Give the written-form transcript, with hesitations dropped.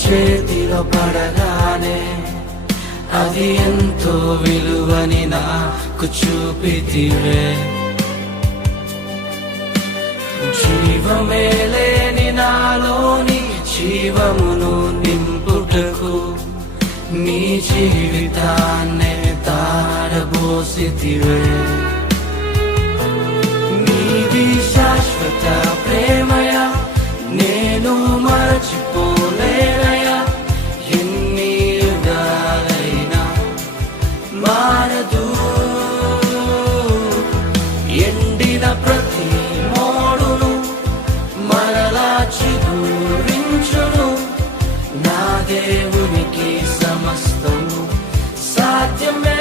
చేతిలో పడగానే అది ఎంతో విలువని నాకు చూపితివే. జీవమే లేని నాలోని జీవమును నింపుటకు నీ జీవితాన్నే తారబోసితివే. నీది శాశ్వత ప్రేమయ నేను మరచిపోలేనయా. ఎన్ని యుగాలైనా మారదు. ఎండిన ప్రతి మోడును మరలా చిగురించును. నా దేవునికి సమస్తము సాధ్యమే.